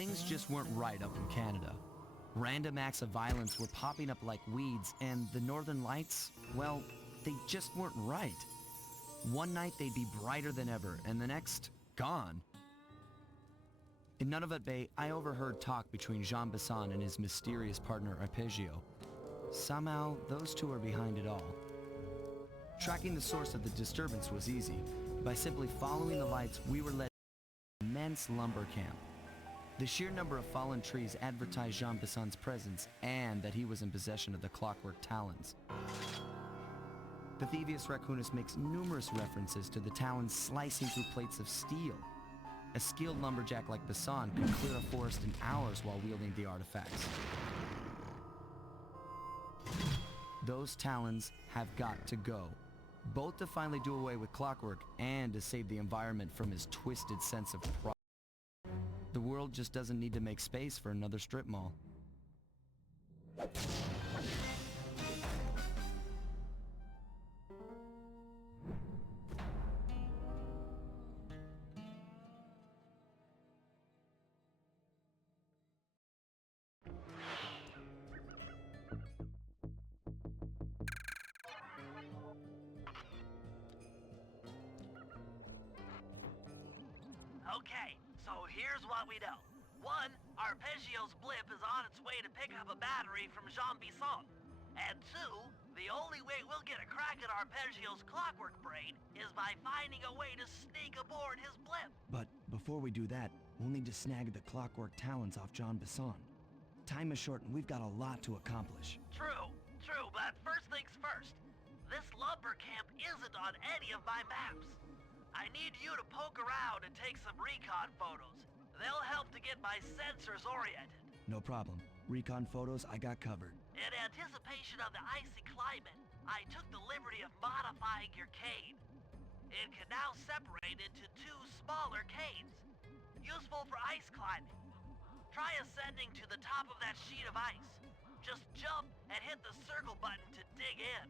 things just weren't right up in Canada. Random acts of violence were popping up like weeds, and the Northern Lights, well, they just weren't right. One night they'd be brighter than ever, and the next, gone. In Nunavut Bay, I overheard talk between Jean Besson and his mysterious partner Arpeggio. Somehow, those two are behind it all. Tracking the source of the disturbance was easy. By simply following the lights, we were led to an immense lumber camp. The sheer number of fallen trees advertised Jean Besson's presence and that he was in possession of the clockwork talons. The Thievius Raccoonus makes numerous references to the talons slicing through plates of steel. A skilled lumberjack like Besson could clear a forest in hours while wielding the artifacts. Those talons have got to go, both to finally do away with clockwork and to save the environment from his twisted sense of pride. The world just doesn't need to make space for another strip mall. Okay, so here's what we know. One, Arpeggio's blip is on its way to pick up a battery from Jean Bisson. And two, the only way we'll get a crack at Arpeggio's clockwork brain is by finding a way to sneak aboard his blip. But before we do that, we'll need to snag the clockwork talons off Jean Besson. Time is short and we've got a lot to accomplish. True, but first things first. This lumber camp isn't on any of my maps. I need you to poke around and take some recon photos. They'll help to get my sensors oriented. No problem. Recon photos, I got covered. In anticipation of the icy climate, I took the liberty of modifying your cane. It can now separate into two smaller canes, useful for ice climbing. Try ascending to the top of that sheet of ice. Just jump and hit the circle button to dig in.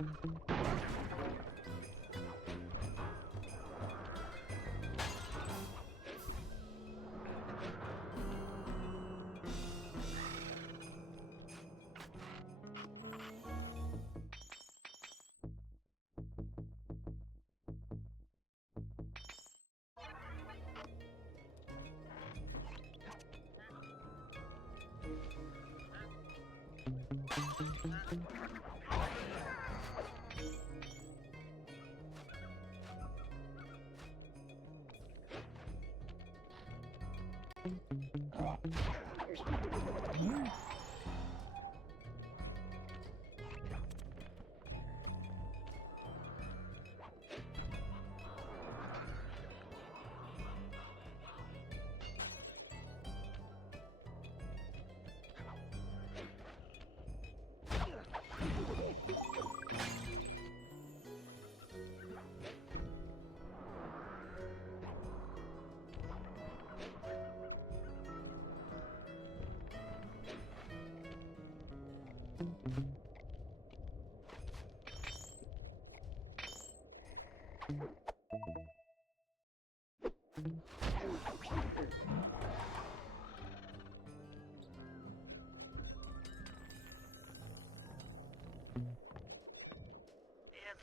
It's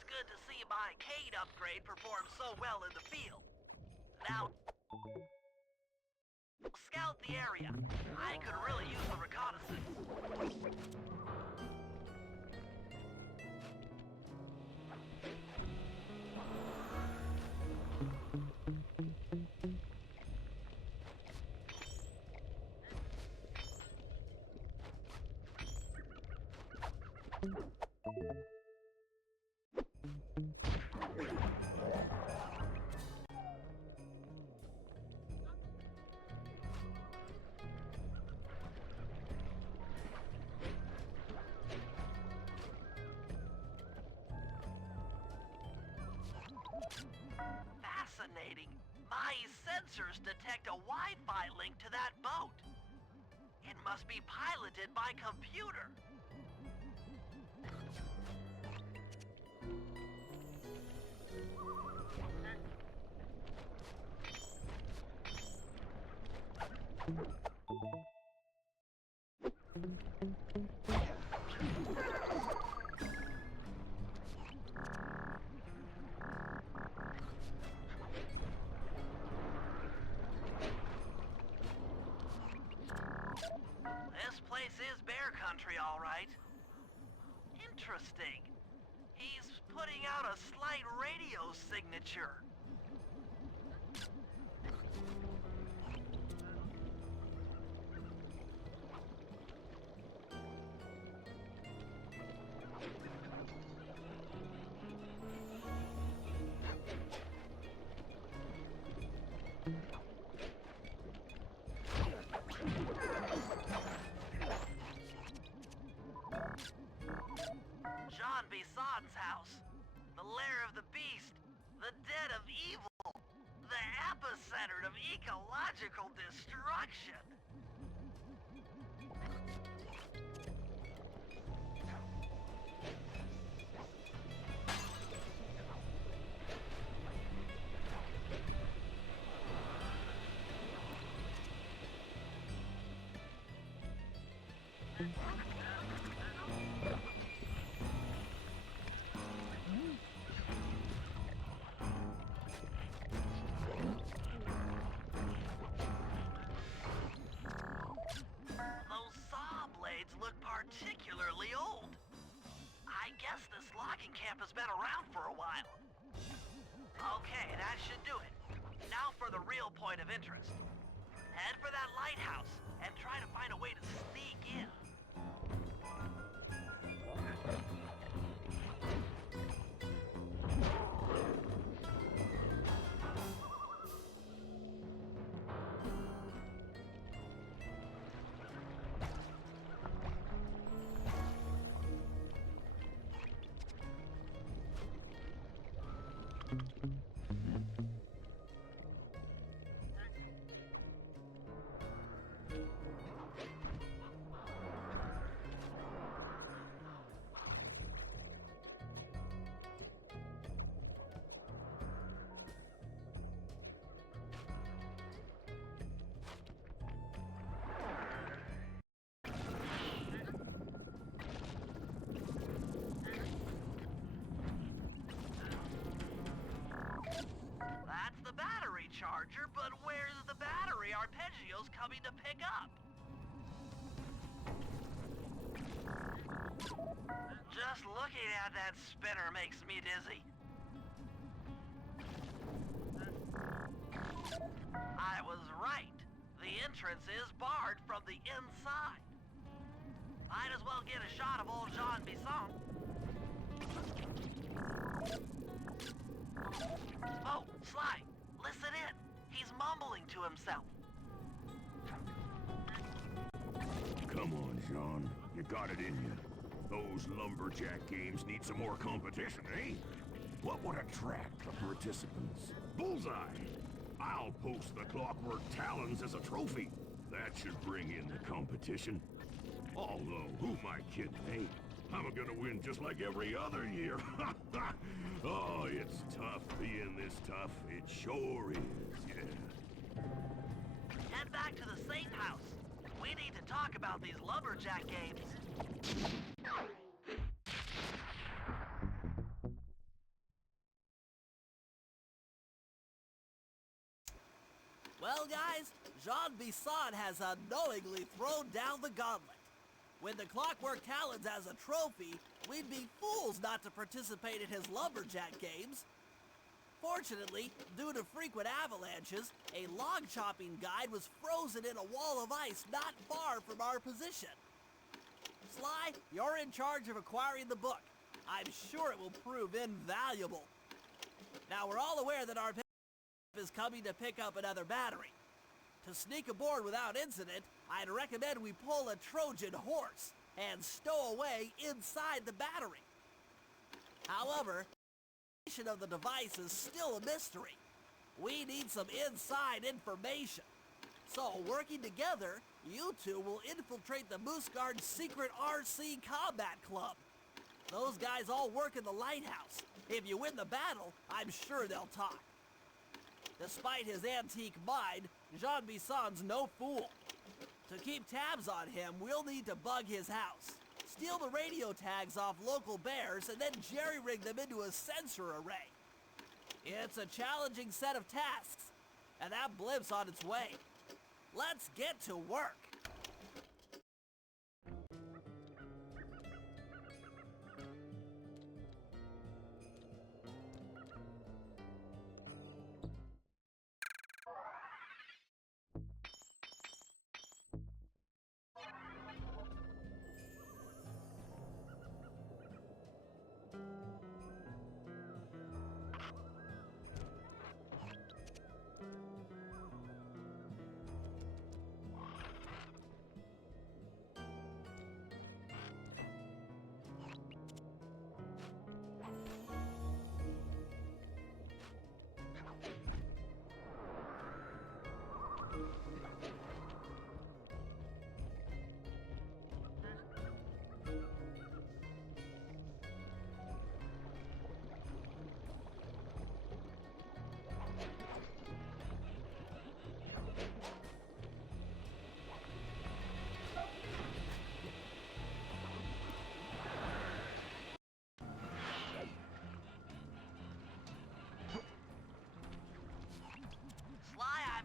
good to see my Cade upgrade perform so well in the field. Now, scout the area. I could really use the reconnaissance. Fascinating. My sensors detect a Wi-Fi link to that boat. It must be piloted by computer. This place is bear country, all right. Interesting. He's putting out a slight radio signature. John Bison's house. The lair of the beast. The den of evil. The epicenter of ecological destruction. Those saw blades look particularly old. I guess this logging camp has been around for a while. Okay, that should do it. Now for the real point of interest. Head for that lighthouse and try to find a way to sneak in. charger, but where's the battery Arpeggio's coming to pick up? Just looking at that spinner makes me dizzy. I was right. The entrance is barred from the inside. Might as well get a shot of old Jean Bisson. Oh, Sly, listen in. He's mumbling to himself. Come on, Jean. You got it in you. Those lumberjack games need some more competition, eh? What would attract the participants? Bullseye! I'll post the Clockwork Talons as a trophy. That should bring in the competition. Although, who am I kidding, eh? I'm gonna win just like every other year. Oh, it's tough being this tough. It sure is, yeah. Head back to the safe house. We need to talk about these lumberjack games. Well, guys, Jean Bisson has unknowingly thrown down the gauntlet. With the Clockwork Talons as a trophy, we'd be fools not to participate in his lumberjack games. Fortunately, due to frequent avalanches, a log chopping guide was frozen in a wall of ice not far from our position. Sly, you're in charge of acquiring the book. I'm sure it will prove invaluable. Now, we're all aware that our is coming to pick up another battery. To sneak aboard without incident, I'd recommend we pull a Trojan horse and stow away inside the battery. However, the location of the device is still a mystery. We need some inside information. So, working together, you two will infiltrate the Moose Guard's secret RC Combat Club. Those guys all work in the lighthouse. If you win the battle, I'm sure they'll talk. Despite his antique mind, Jean Bisson's no fool. To keep tabs on him, we'll need to bug his house, steal the radio tags off local bears, and then jerry-rig them into a sensor array. It's a challenging set of tasks, and that blimp's on its way. Let's get to work.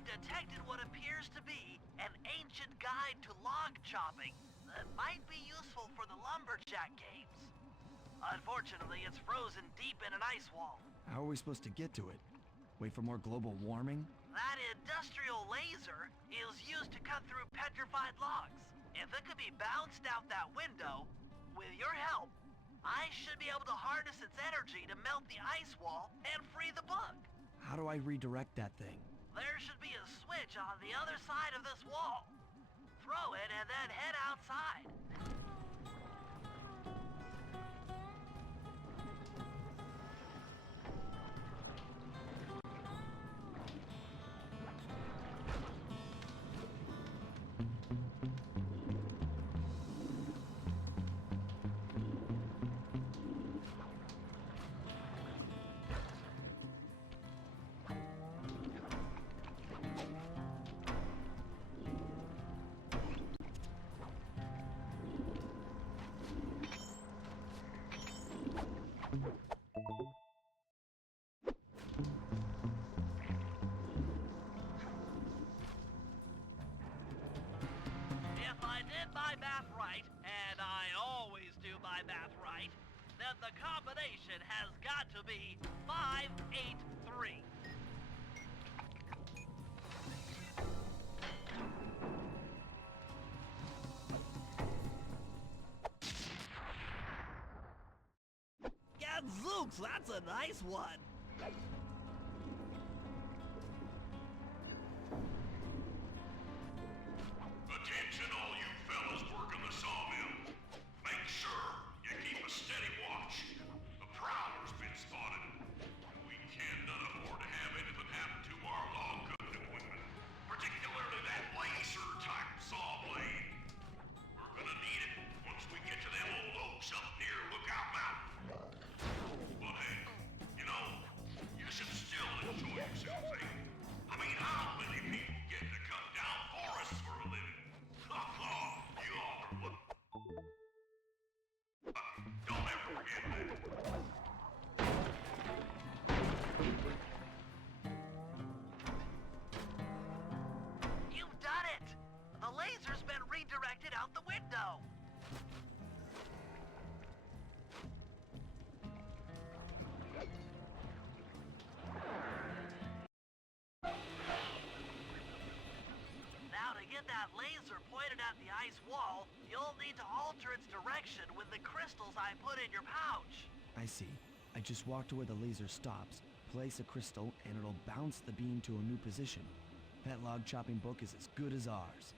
Detected what appears to be an ancient guide to log chopping that might be useful for the lumberjack games. Unfortunately, it's frozen deep in an ice wall. How are we supposed to get to it? Wait for more global warming? That industrial laser is used to cut through petrified logs. If it could be bounced out that window, with your help, I should be able to harness its energy to melt the ice wall and free the bug. How do I redirect that thing? There should be a switch on the other side of this wall. Throw it and then head outside. And the combination has got to be 583. Gadzooks, that's a nice one. Attention all you fellas working the sawmill. Make sure you keep a steady watch. A prowler's been spotted. We cannot afford to have anything happen to our log cutting equipment, particularly that laser-type saw blade. We're gonna need it once we get to them old oaks up near Lookout Mountain. But hey, you know, you should still enjoy yourselves, eh? I mean, how many people get to cut down forests for a living? You all are don't ever forget that. You've done it! The laser's been redirected out the window. Now to get that laser pointed at the ice wall, you'll need to alter its direction with the crystals I put in your pouch. I see. I just walk to where the laser stops, place a crystal, and it'll bounce the beam to a new position. That log chopping book is as good as ours.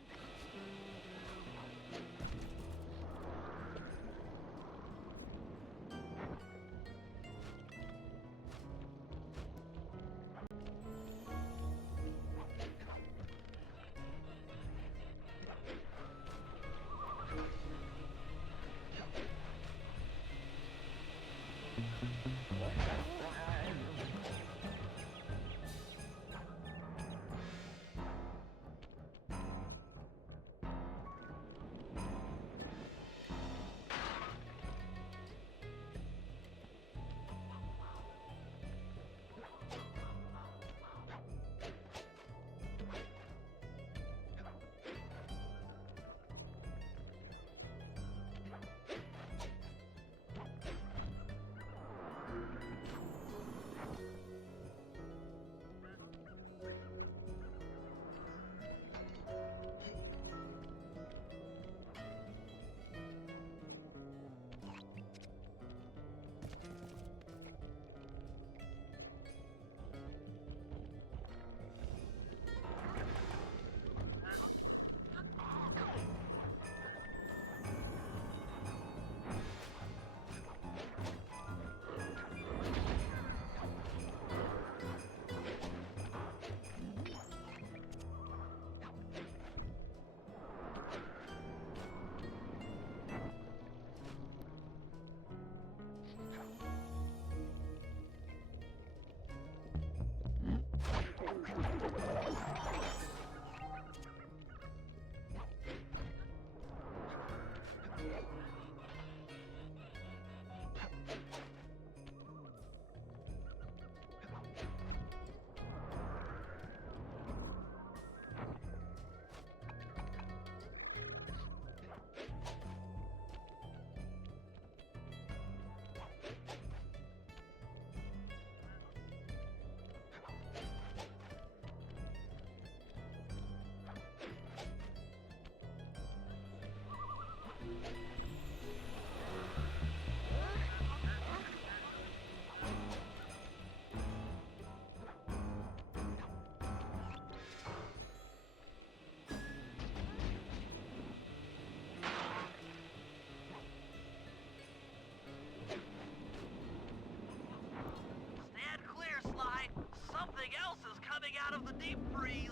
out of the deep freeze.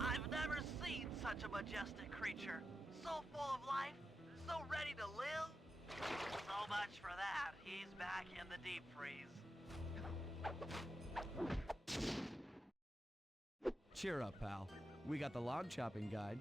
I've never seen such a majestic creature. So full of life, so ready to live. So much for that. He's back in the deep freeze. Cheer up, pal. We got the log chopping guide.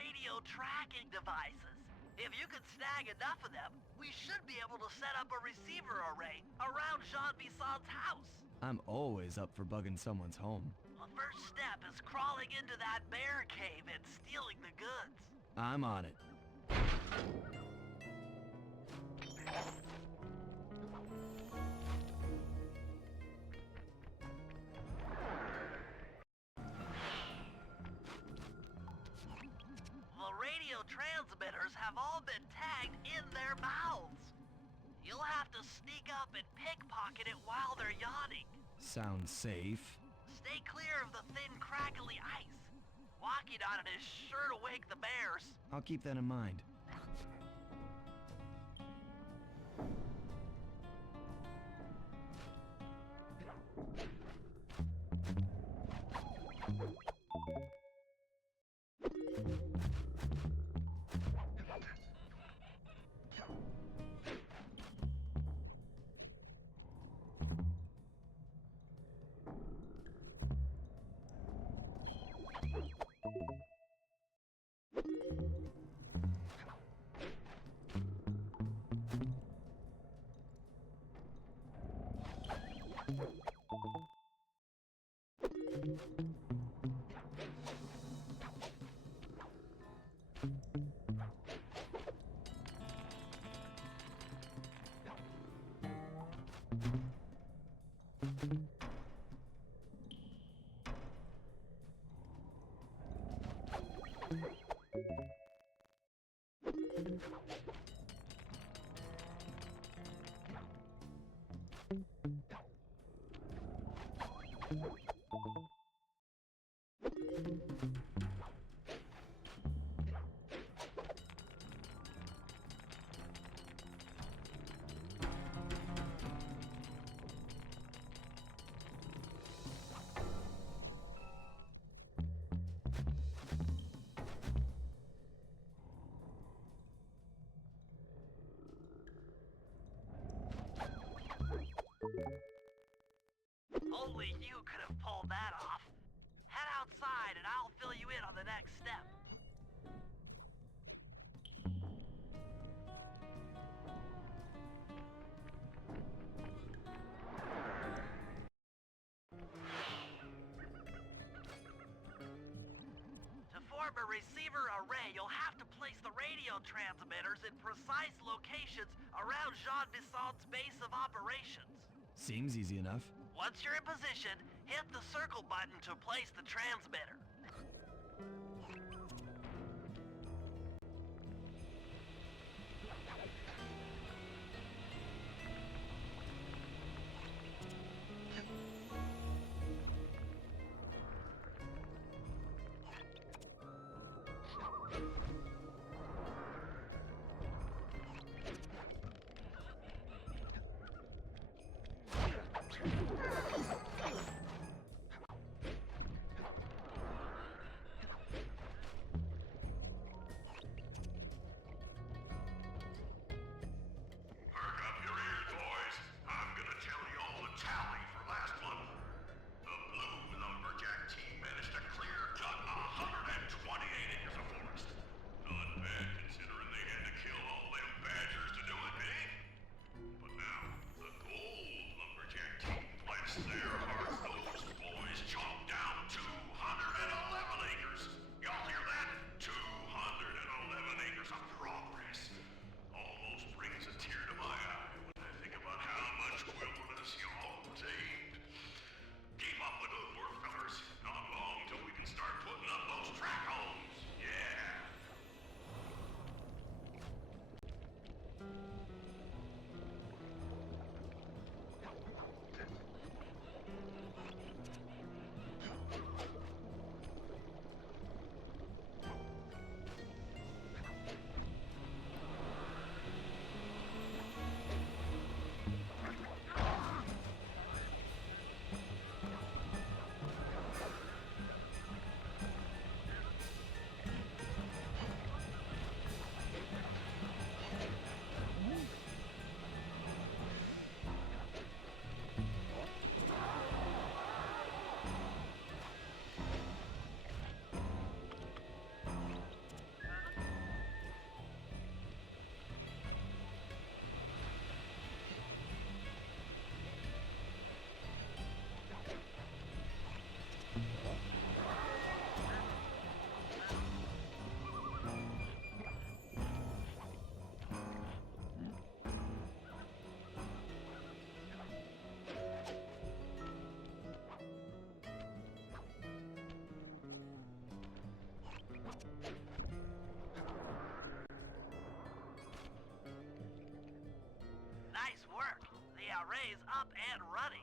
radio tracking devices. If you can snag enough of them, we should be able to set up a receiver array around Jean Bison's house. I'm always up for bugging someone's home. The first step is crawling into that bear cave and stealing the goods. I'm on it. The radio transmitters have all been tagged in their mouths. You'll have to sneak up and pickpocket it while they're yawning. Sounds safe. Stay clear of the thin, crackly ice. Walking on it is sure to wake the bears. I'll keep that in mind. Only you could have pulled that off. Head outside and I'll fill you in on the next step. To form a receiver array, you'll have to place the radio transmitters in precise locations around Jean Bison's base of operations. Seems easy enough. Once you're in position, hit the circle button to place the transmitter. arrays up and running.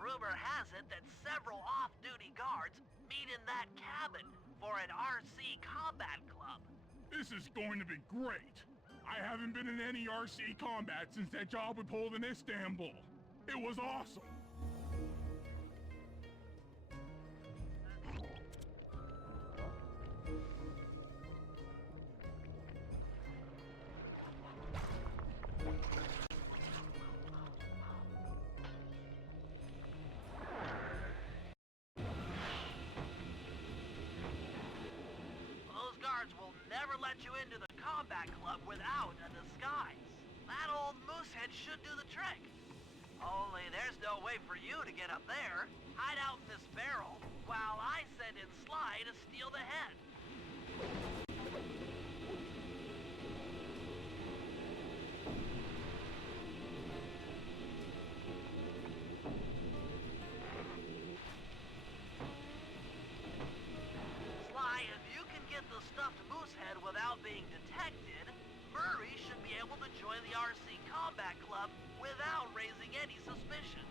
Rumor has it that several off-duty guards meet in that cabin for an RC combat club. This is going to be great. I haven't been in any RC combat since that job we pulled in Istanbul. It was awesome. Those guards will never let you into the combat club without a disguise. That old moosehead should do the trick. Only there's no way for you to get up there. Hide out in this barrel while I send in Sly to steal the head. Sly, if you can get the stuffed moosehead without being detected, Murray should be able to join the RC Combat Club without raising any suspicion.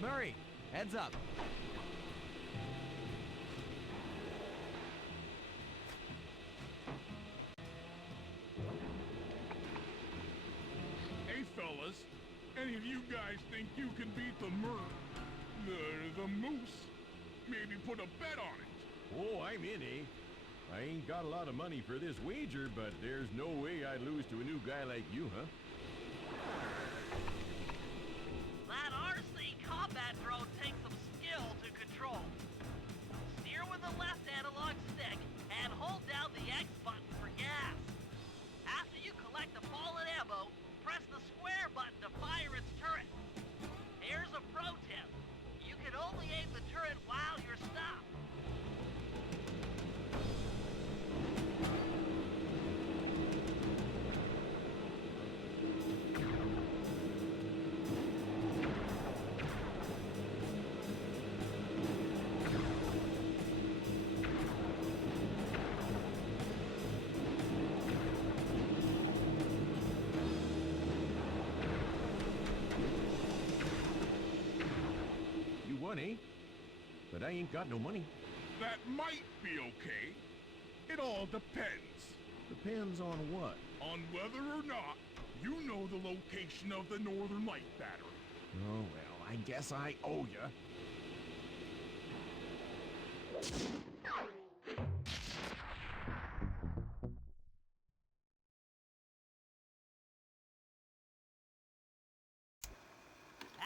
Murray, heads up. fellas. Any of you guys think you can beat the moose? Maybe put a bet on it. Oh, I'm in, eh? I ain't got a lot of money for this wager, but there's no way I'd lose to a new guy like you, huh? That RC combat drone takes some skill to control. Steer with the left analog stick and hold down the X button for gas. After you collect the fallen ammo, press the square button to fire its turret. Here's a pro tip. You can only aim the turret while you're stopped. You won, eh? But I ain't got no money. That might be okay. It all depends Depends on what? on whether or not you know the location of the Northern Light Battery. Oh, well, I guess I owe ya.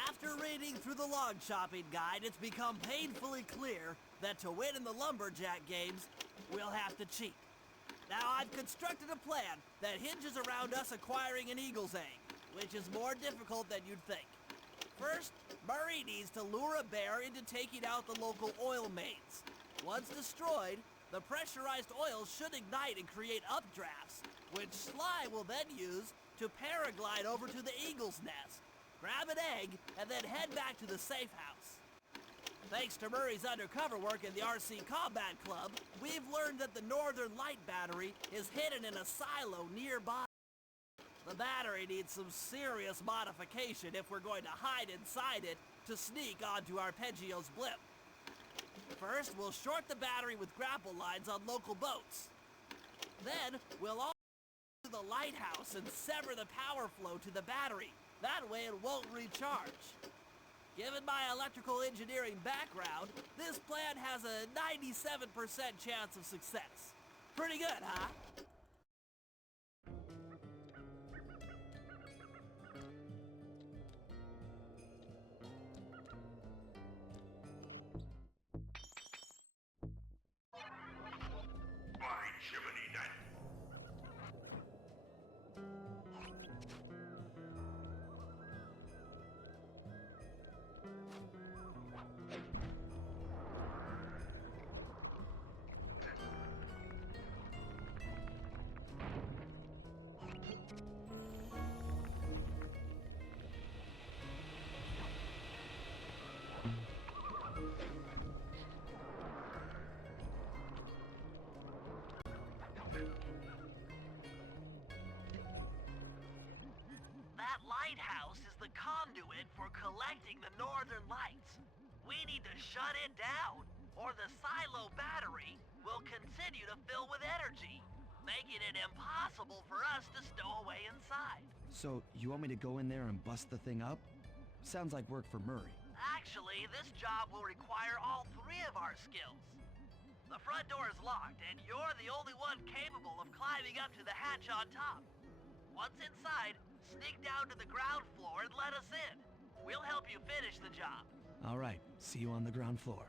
After reading through the log shopping guide, it's become painfully clear that to win in the lumberjack games, we'll have to cheat. Now, I've constructed a plan that hinges around us acquiring an eagle's egg, which is more difficult than you'd think. First, Murray needs to lure a bear into taking out the local oil mains. Once destroyed, the pressurized oil should ignite and create updrafts, which Sly will then use to paraglide over to the eagle's nest, grab an egg, and then head back to the safe house. Thanks to Murray's undercover work in the RC Combat Club, we've learned that the Northern Light Battery is hidden in a silo nearby. The battery needs some serious modification if we're going to hide inside it to sneak onto Arpeggio's blimp. First, we'll short the battery with grapple lines on local boats. Then, we'll all to the lighthouse and sever the power flow to the battery. That way it won't recharge. Given my electrical engineering background, this plan has a 97% chance of success. Pretty good, huh? By Jiminy, that That lighthouse is the conduit for collecting the northern lights. We need to shut it down, or the silo battery will continue to fill with energy, making it impossible for us to stow away inside. So, you want me to go in there and bust the thing up? Sounds like work for Murray. Actually, this job will require all three of our skills. The front door is locked, and you're the only one capable of climbing up to the hatch on top. Once inside, sneak down to the ground floor and let us in. We'll help you finish the job. All right, see you on the ground floor.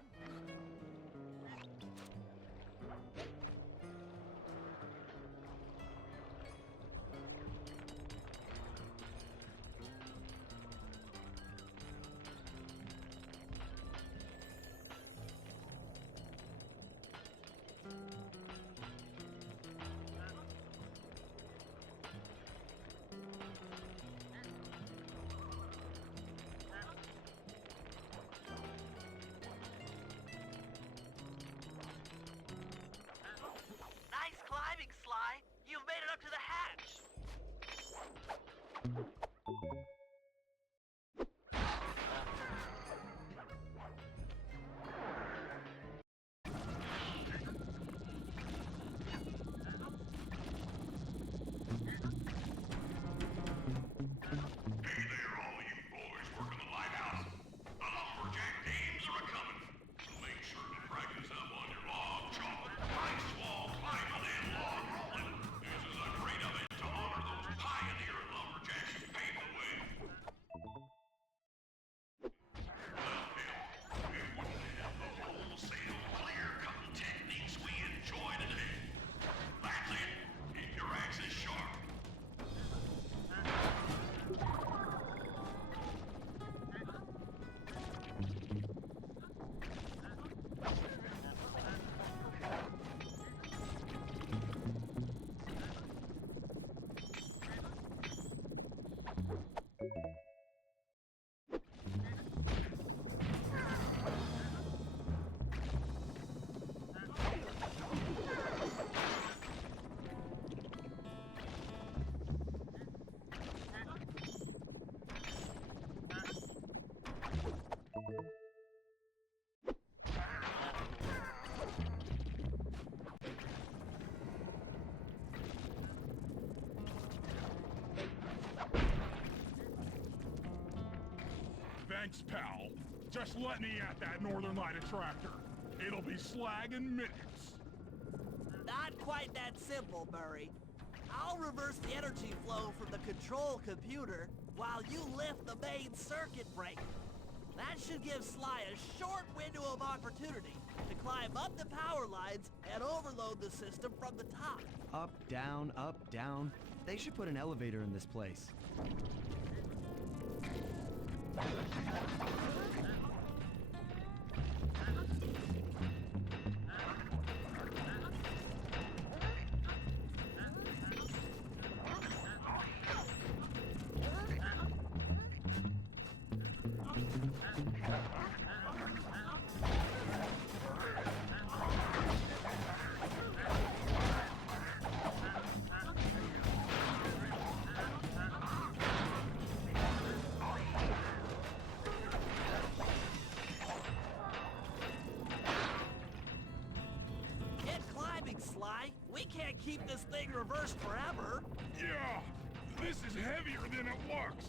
Nice climbing, Sly. You've made it up to the hatch. Thanks, pal. Just let me at that Northern Light attractor. It'll be slag in minutes. Not quite that simple, Murray. I'll reverse the energy flow from the control computer while you lift the main circuit breaker. That should give Sly a short window of opportunity to climb up the power lines and overload the system from the top. Up, down, up, down. They should put an elevator in this place. Sly, we can't keep this thing reversed forever. Yeah, this is heavier than it looks.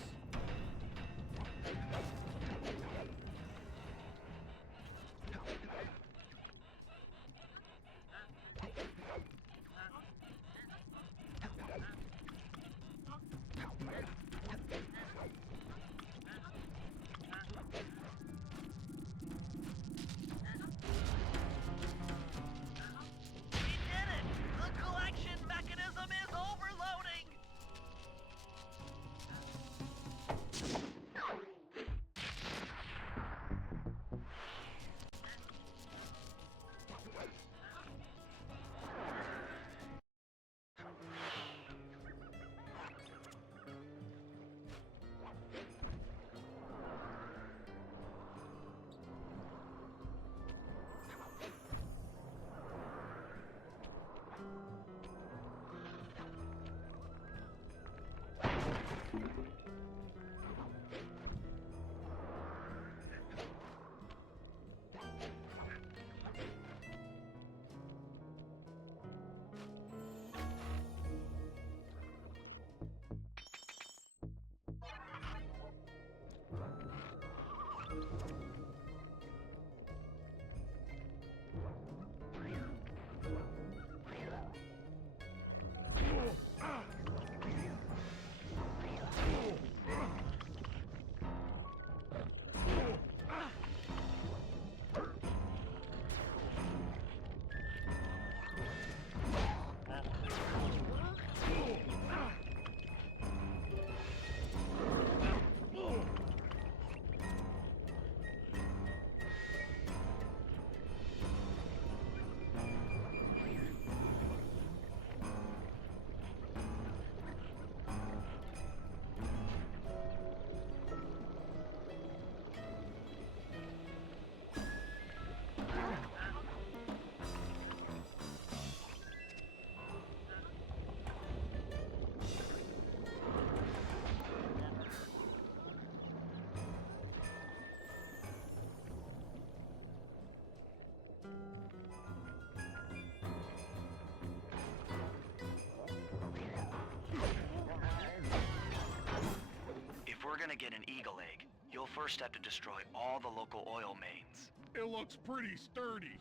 We're gonna get an eagle egg. You'll first have to destroy all the local oil mains. It looks pretty sturdy.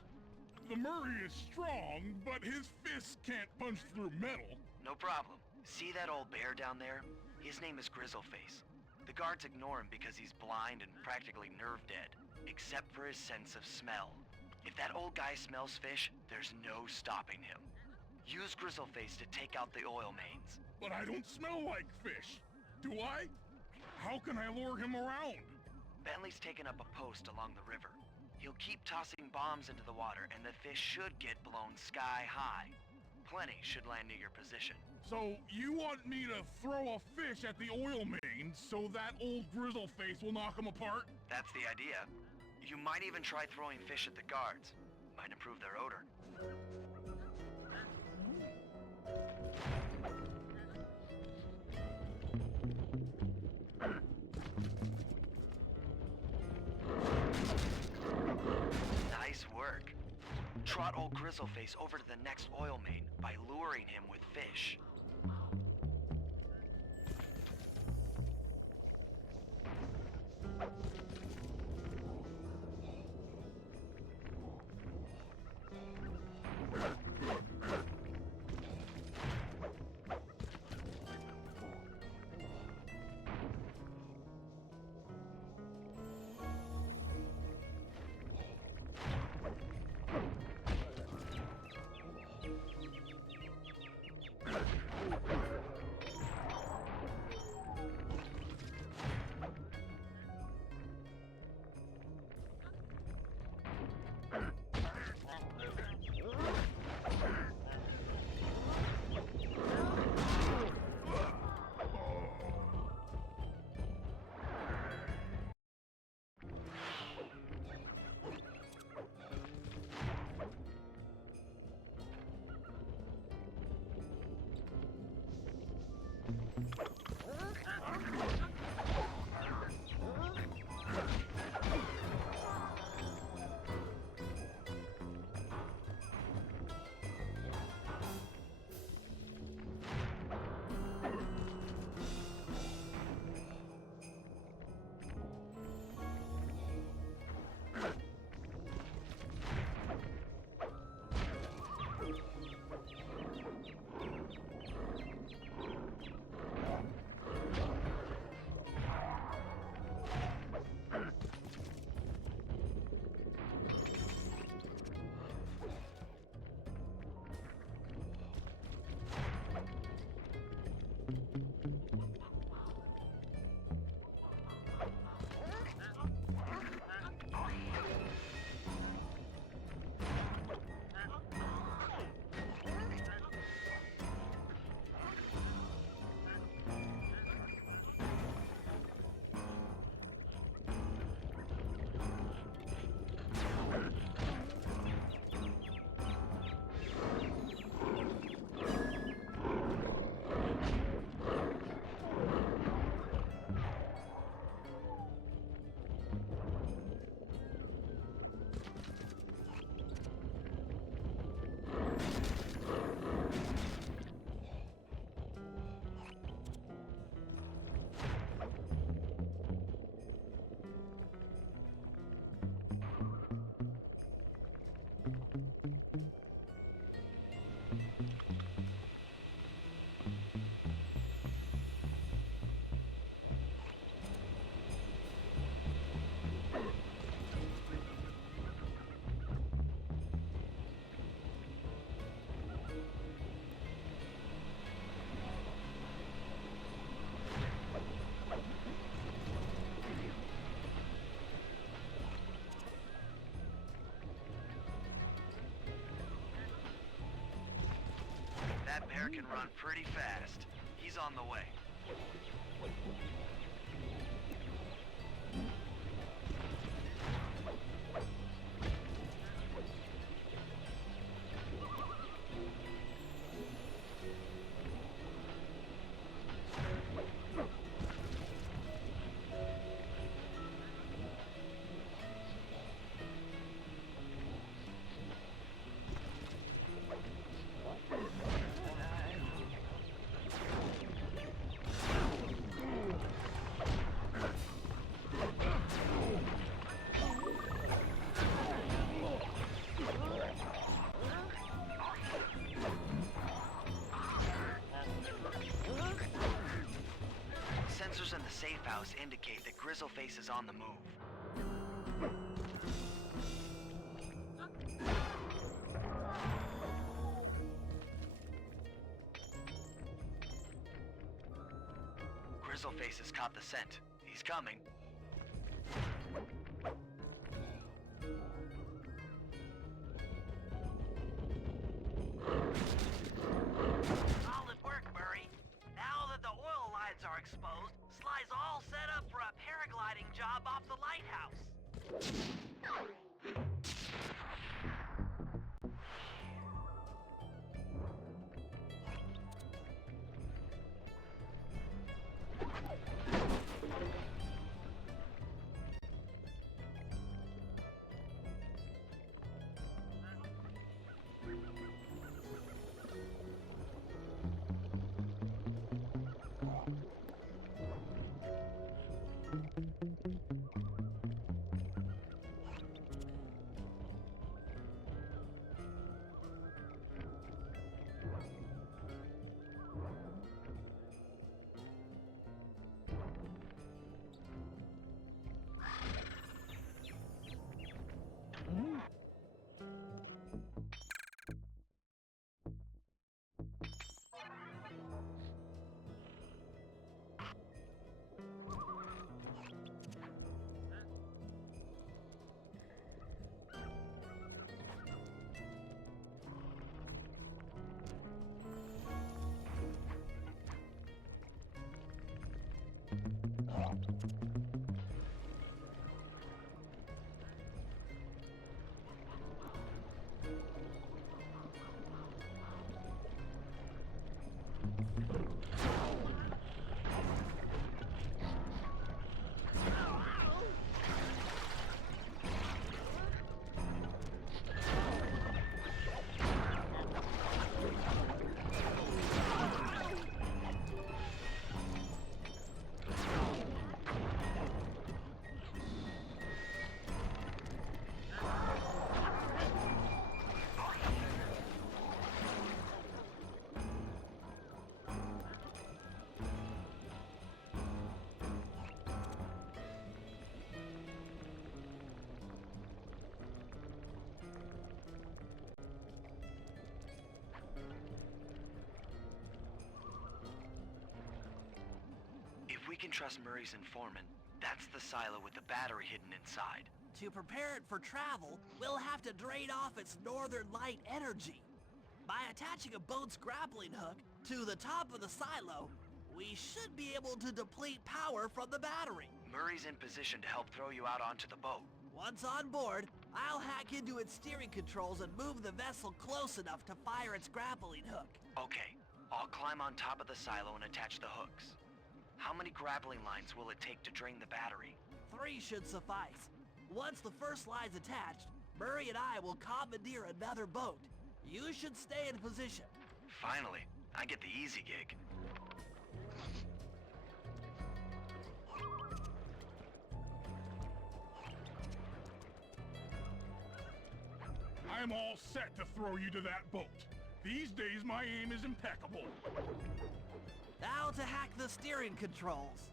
The Murray is strong, but his fists can't punch through metal. No problem. See that old bear down there? His name is Grizzleface. The guards ignore him because he's blind and practically nerve dead, except for his sense of smell. If that old guy smells fish, there's no stopping him. Use Grizzleface to take out the oil mains. But I don't smell like fish. Do I? How can I lure him around? Bentley's taken up a post along the river. He'll keep tossing bombs into the water, and the fish should get blown sky high. Plenty should land near your position. So you want me to throw a fish at the oil mains so that old Grizzleface will knock him apart? That's the idea. You might even try throwing fish at the guards. Might improve their odor. Nice work. Trot old Grizzleface over to the next oil main by luring him with fish. That bear can run pretty fast. He's on the way. Sensors in the safe house indicate that Grizzleface is on the move. Grizzleface has caught the scent. He's coming. Solid work, Murray. Now that the oil lines are exposed, Sly's all set up for a paragliding job off the lighthouse. If we can trust Murray's informant, that's the silo with the battery hidden inside. To prepare it for travel, we'll have to drain off its northern light energy. By attaching a boat's grappling hook to the top of the silo, we should be able to deplete power from the battery. Murray's in position to help throw you out onto the boat. Once on board, I'll hack into its steering controls and move the vessel close enough to fire its grappling hook. Okay, I'll climb on top of the silo and attach the hooks. How many grappling lines will it take to drain the battery? 3 should suffice. Once the first line's attached, Murray and I will commandeer another boat. You should stay in position. Finally, I get the easy gig. I'm all set to throw you to that boat. These days, my aim is impeccable. Now to hack the steering controls.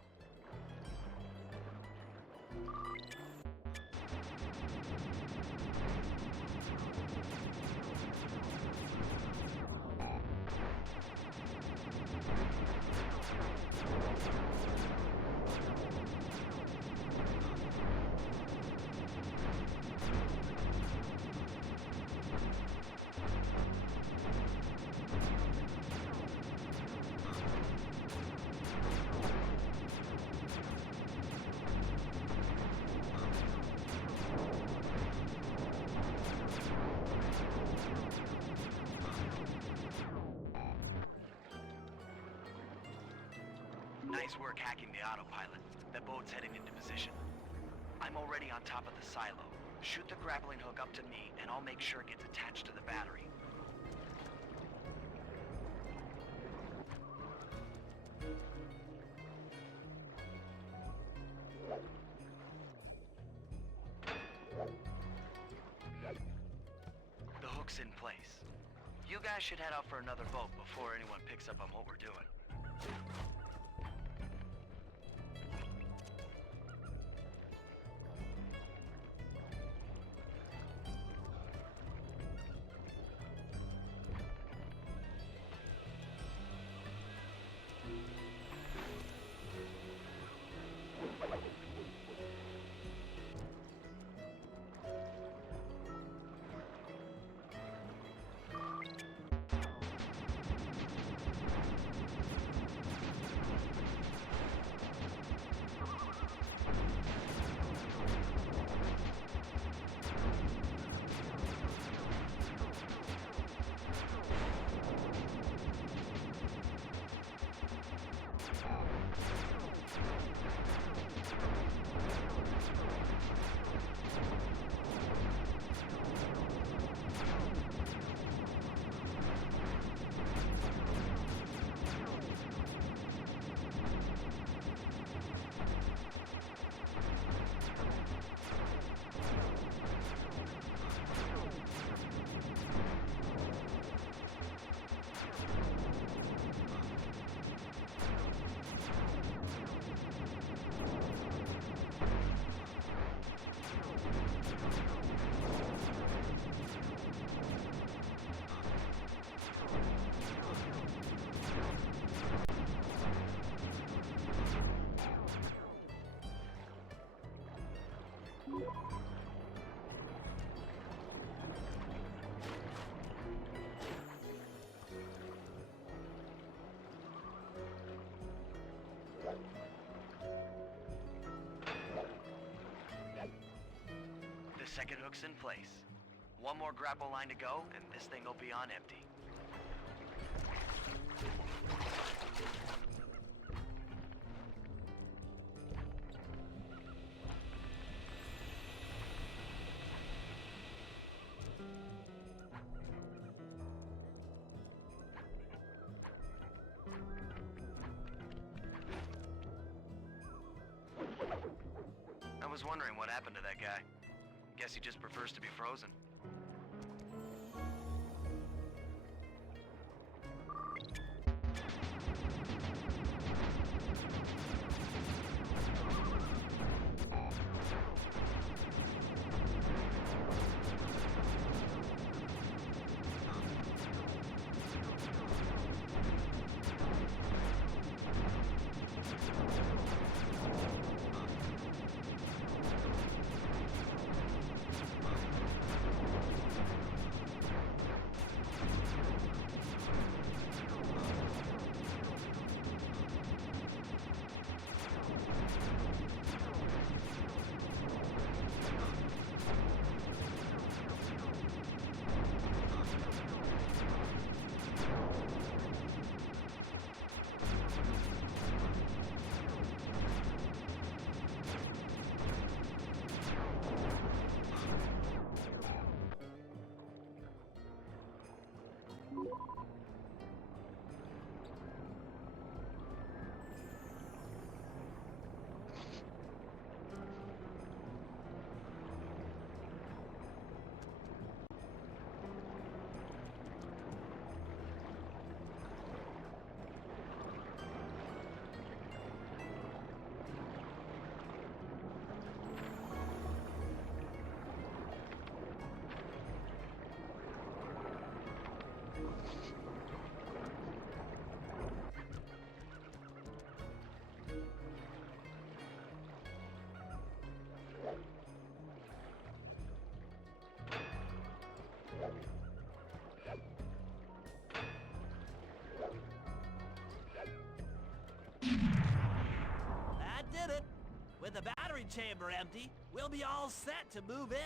Nice work hacking the autopilot. The boat's heading into position. I'm already on top of the silo. Shoot the grappling hook up to me, and I'll make sure it gets attached to the battery. The hook's in place. You guys should head out for another boat before anyone picks up on what we're doing. second hook's in place. One more grapple line to go, and this thing will be on empty. I was wondering what happened to that guy. Guess he just prefers to be frozen. That did it. With the battery chamber empty, we'll be all set to move in.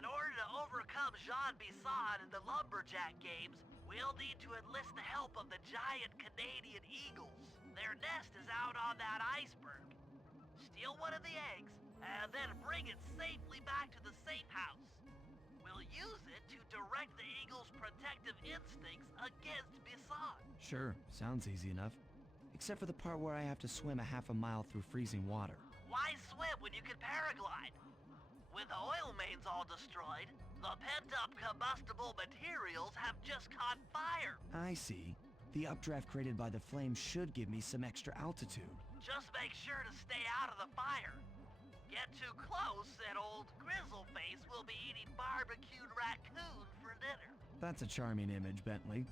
In order to overcome Jean Bisson in the Lumberjack games, we'll need to enlist the help of the giant Canadian eagles. Their nest is out on that iceberg. Steal one of the eggs, and then bring it safely back to the safe house. We'll use it to direct the eagle's protective instincts against Bisson. Sure, sounds easy enough. Except for the part where I have to swim a half a mile through freezing water. Why swim when you can paraglide? With the oil mains all destroyed, the pent-up combustible materials have just caught fire. I see. The updraft created by the flames should give me some extra altitude. Just make sure to stay out of the fire. Get too close and old Grizzleface will be eating barbecued raccoon for dinner. That's a charming image, Bentley.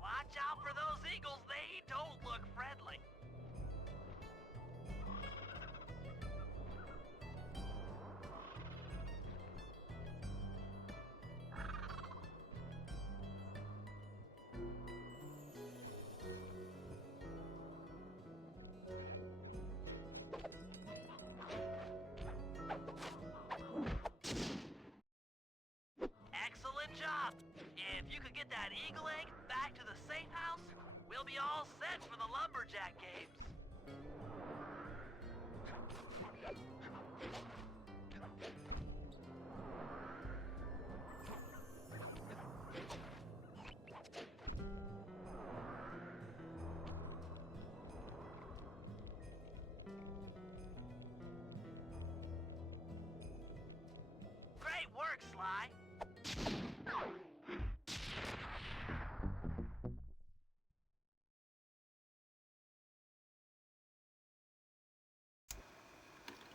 Watch out for those eagles, they don't look friendly. Excellent job! If you could get that eagle egg back to the safe house, we'll be all set for the lumberjack games. Great work, Sly!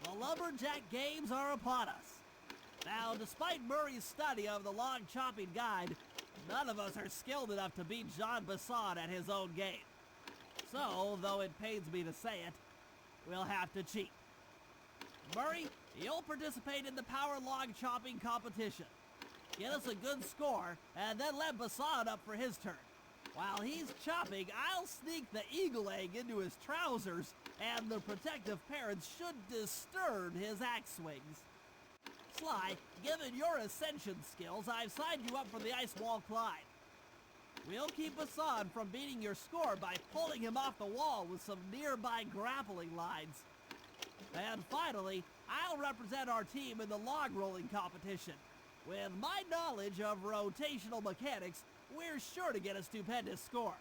The lumberjack games are upon us. Now, despite Murray's study of the log chopping guide, none of us are skilled enough to beat Jean Bisson at his own game. So, though it pains me to say it, we'll have to cheat. Murray, you'll participate in the power log chopping competition. Get us a good score, and then let Bisson up for his turn. While he's chopping, I'll sneak the eagle egg into his trousers, and the protective parents should disturb his axe swings. Sly, given your ascension skills, I've signed you up for the ice wall climb. We'll keep Bisson from beating your score by pulling him off the wall with some nearby grappling lines. And finally, I'll represent our team in the log rolling competition. With my knowledge of rotational mechanics, we're sure to get a stupendous score.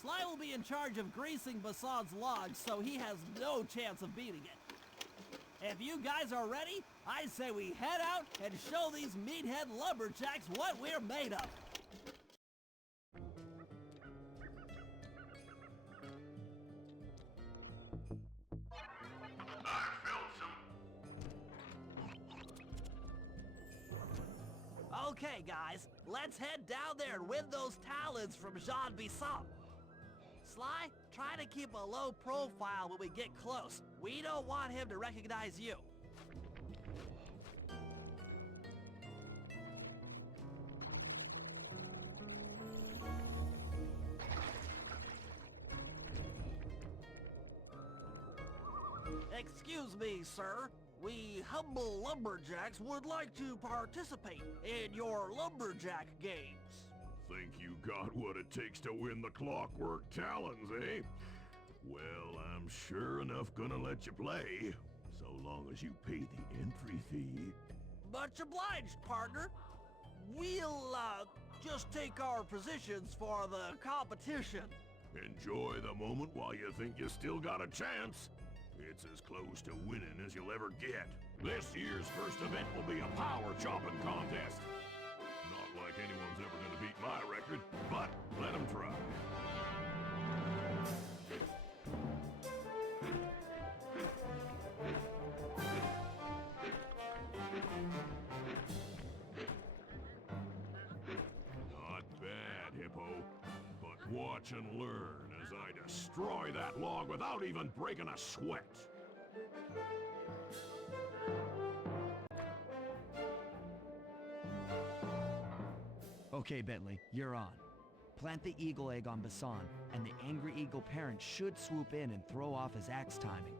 Sly will be in charge of greasing Bisson's logs, so he has no chance of beating it. If you guys are ready, I say we head out and show these meathead lumberjacks what we're made of. Okay, guys, let's head down there and win those talons from Jean Bisson. Sly, try to keep a low profile when we get close. We don't want him to recognize you. Excuse me, sir. We humble lumberjacks would like to participate in your lumberjack games. Think you got what it takes to win the clockwork talons, eh? Well, I'm sure enough gonna let you play, so long as you pay the entry fee. Much obliged, partner. We'll, just take our positions for the competition. Enjoy the moment while you think you still got a chance. It's as close to winning as you'll ever get. This year's first event will be a power chopping contest. Not like anyone's ever gonna beat my record, but let them try. Not bad, Hippo. But watch and learn as I destroy that log without even breaking a sweat. Okay, Bentley, you're on. Plant the eagle egg on Basan, and the angry eagle parent should swoop in and throw off his axe timing.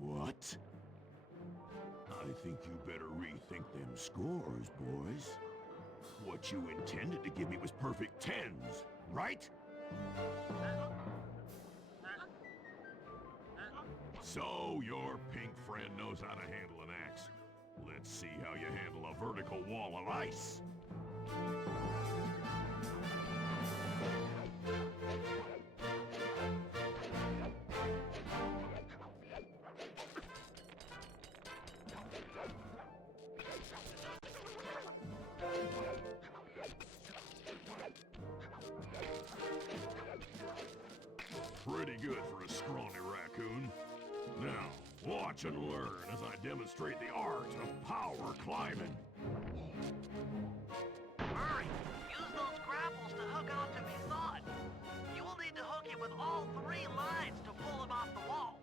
What? I think you better rethink them scores, boys. What you intended to give me was perfect tens, right? So your pink friend knows how to handle an axe. Let's see how you handle a vertical wall of ice. Pretty good for a scrawny raccoon. Now, watch and learn as I demonstrate the art of power climbing. Hurry! Use those grapples to hook onto Bison. You will need to hook him with all 3 lines to pull him off the wall.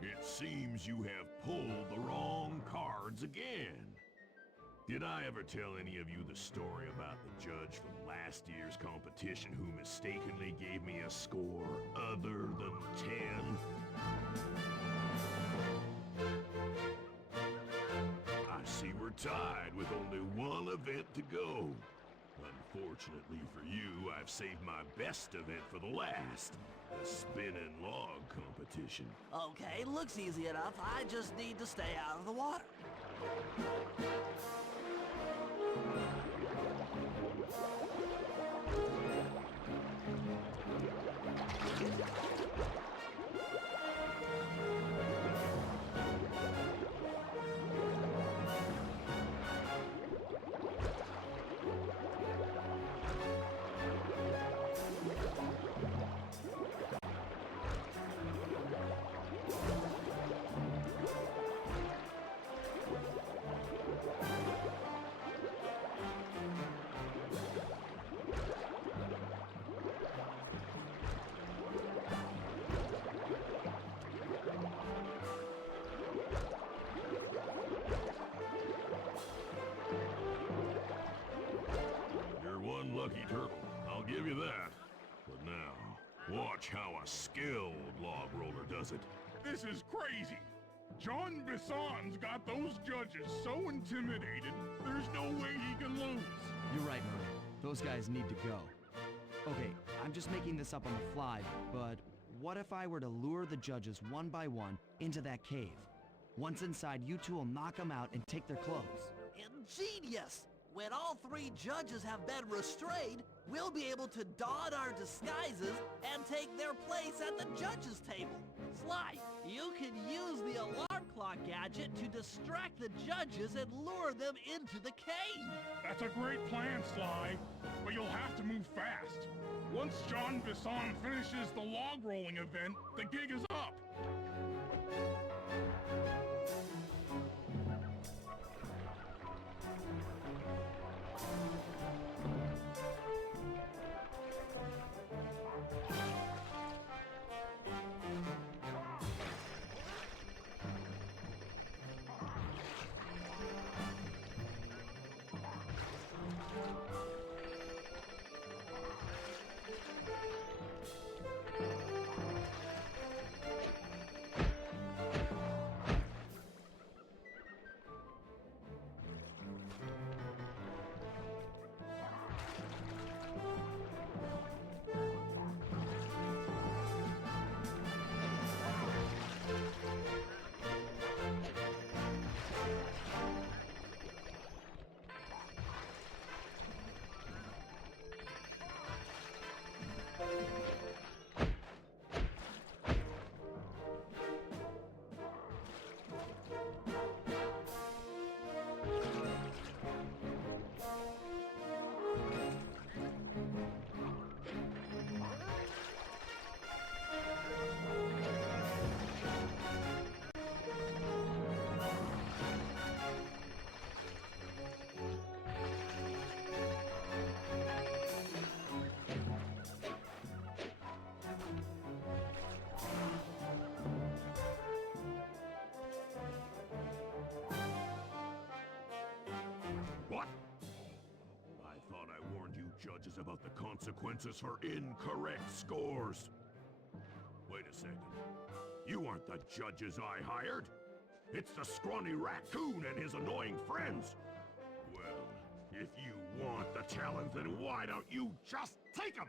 It seems you have pulled the wrong cards again. Did I ever tell any of you the story about the judge from last year's competition who mistakenly gave me a score other than 10? I see we're tied with only one event to go. Unfortunately for you, I've saved my best event for the last, the spinning log competition. Okay, looks easy enough. I just need to stay out of the water. Lucky turtle, I'll give you that. But now, watch how a skilled log roller does it. This is crazy! John Bisson's got those judges so intimidated, there's no way he can lose. You're right, Murray. Those guys need to go. Okay, I'm just making this up on the fly, but what if I were to lure the judges one by one into that cave? Once inside, you two will knock them out and take their clothes. Ingenious! When all 3 judges have been restrained, we'll be able to don our disguises and take their place at the judges' table. Sly, you can use the alarm clock gadget to distract the judges and lure them into the cave. That's a great plan, Sly, but you'll have to move fast. Once John Bisson finishes the log rolling event, the gig is up. What? I thought I warned you judges about the consequences for incorrect scores. Wait a second. You aren't the judges I hired. It's the scrawny raccoon and his annoying friends. Well, if you want the challenge, then why don't you just take them?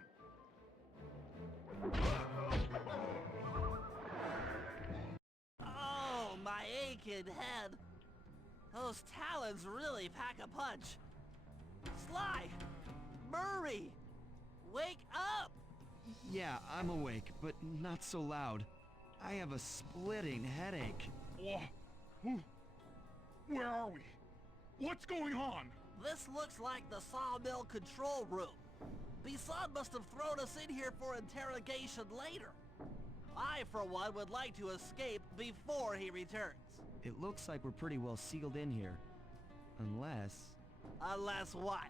Oh, my aching head. Those talons really pack a punch. Sly! Murray! Wake up! Yeah, I'm awake, but not so loud. I have a splitting headache. Where are we? What's going on? This looks like the sawmill control room. Bisson must have thrown us in here for interrogation later. I, for one, would like to escape before he returns. It looks like we're pretty well sealed in here. Unless... Unless what?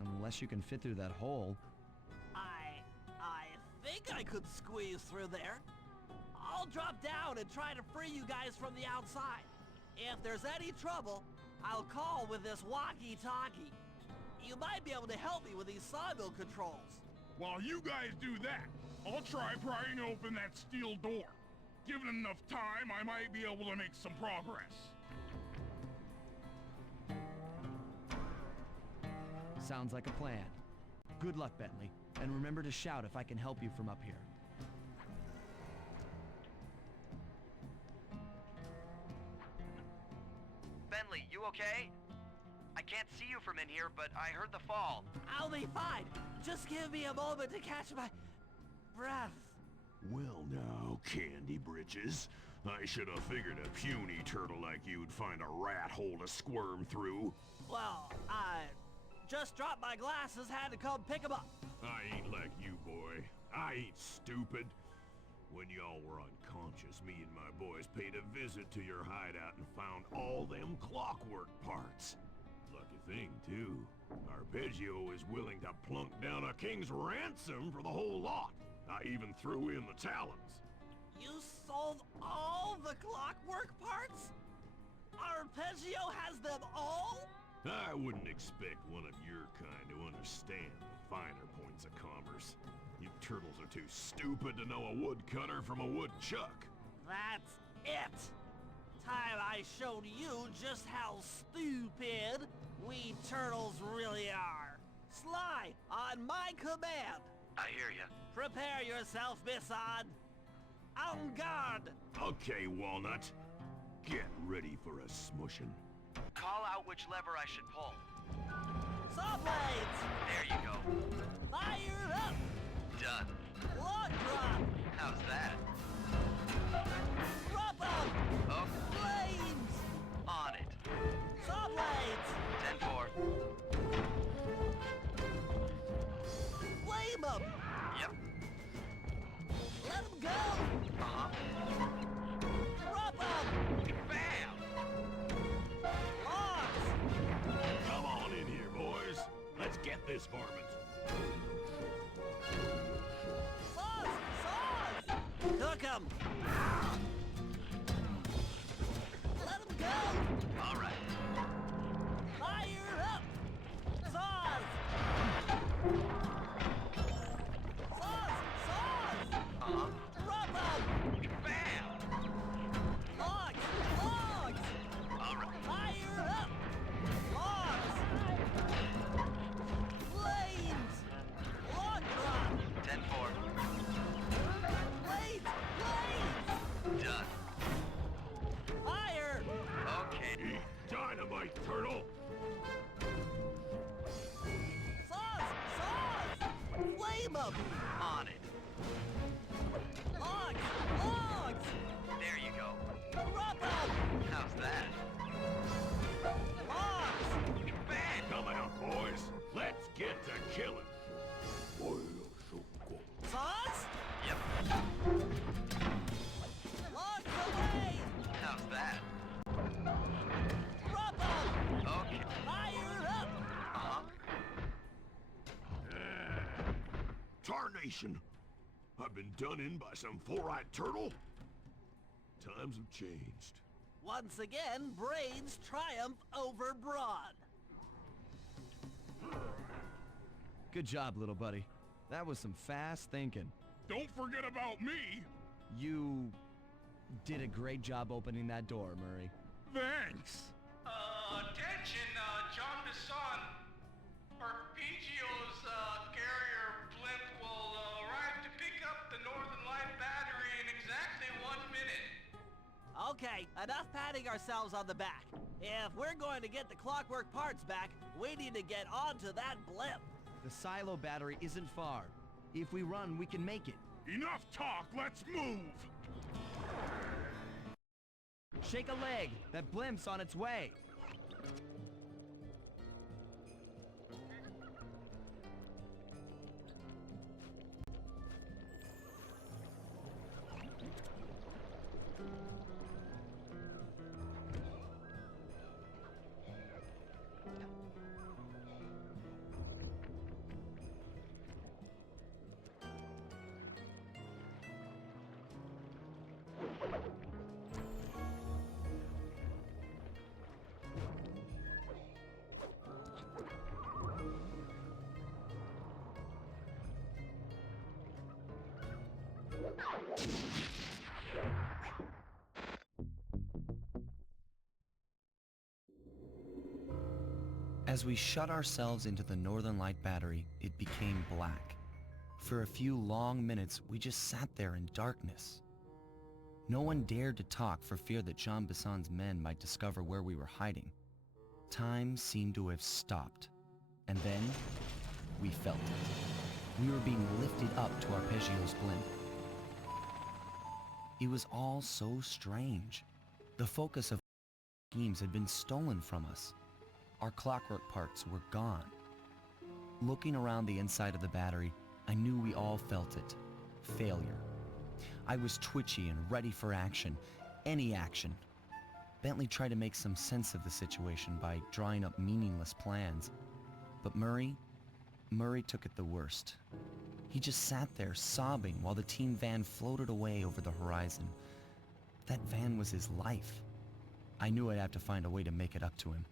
Unless you can fit through that hole. I think I could squeeze through there. I'll drop down and try to free you guys from the outside. If there's any trouble, I'll call with this walkie-talkie. You might be able to help me with these sawmill controls. While you guys do that, I'll try prying open that steel door. Given enough time, I might be able to make some progress. Sounds like a plan. Good luck, Bentley. And remember to shout if I can help you from up here. Bentley, you okay? I can't see you from in here, but I heard the fall. I'll be fine. Just give me a moment to catch my breath. Well now, Candy Britches. I should have figured a puny turtle like you'd find a rat hole to squirm through. Well, I just dropped my glasses, had to come pick them up. I ain't like you, boy. I ain't stupid. When y'all were unconscious, me and my boys paid a visit to your hideout and found all them clockwork parts. Lucky thing, too. Arpeggio is willing to plunk down a king's ransom for the whole lot. I even threw in the talons. You sold all the clockwork parts? Arpeggio has them all? I wouldn't expect one of your kind to understand the finer points of commerce. You turtles are too stupid to know a woodcutter from a woodchuck. That's it. time I showed you just how stupid we turtles really are. Sly, on my command. I hear ya. Prepare yourself, Bisson. En garde. Okay, Walnut. Get ready for a smushing. Call out which lever I should pull. Saw blades. There you go. Fire up. Done. Log drop. How's that? Drop up. Oh, Flames. on it. Saw blades. 10-4. Flame up. Yep. Let him go. Uh-huh. Drop up. Bam! Logs. Come on in here, boys. Let's get this varmint. Saws. Saws. Took him. Let him go. All right. Fire up. Saws. Saws. Saws. Uh-huh. Drop up. Bam! Logs. Logs. All right. Fire up. Logs. Flames. Log drop. 10-4. Blades. Blades. Done. Fire. Okay. Eat dynamite, turtle. Saws. Saws. Flame up. On it. Logs. Logs. There you go. Drop up. How's that? Logs. Bam! Come out, boys. Let's get to killing. Saws. Yep. Logs away. How's that? Drop up. Okay. Fire up. Uh-huh. Tarnation! I've been done in by some four-eyed turtle? Times have changed. Once again, brains triumph over brawn. Good job, little buddy. That was some fast thinking. Don't forget about me. You did a great job opening that door, Murray. Thanks. Attention, John Bisson. Arpeggio's carrier blimp will arrive to pick up the Northern Light battery in exactly 1 minute. Okay, enough patting ourselves on the back. If we're going to get the clockwork parts back, we need to get onto that blimp. The silo battery isn't far. If we run, we can make it. Enough talk, let's move. Shake a leg. That blimp's on its way. As we shut ourselves into the Northern Light battery, it became black. For a few long minutes, we just sat there in darkness. No one dared to talk for fear that Jean Bisson's men might discover where we were hiding. Time seemed to have stopped. And then, we felt it. We were being lifted up to Arpeggio's blimp. It was all so strange. The focus of our schemes had been stolen from us. Our clockwork parts were gone. Looking around the inside of the battery, I knew we all felt it. Failure. I was twitchy and ready for action. Any action. Bentley tried to make some sense of the situation by drawing up meaningless plans. But Murray took it the worst. He just sat there sobbing while the team van floated away over the horizon. That van was his life. I knew I'd have to find a way to make it up to him.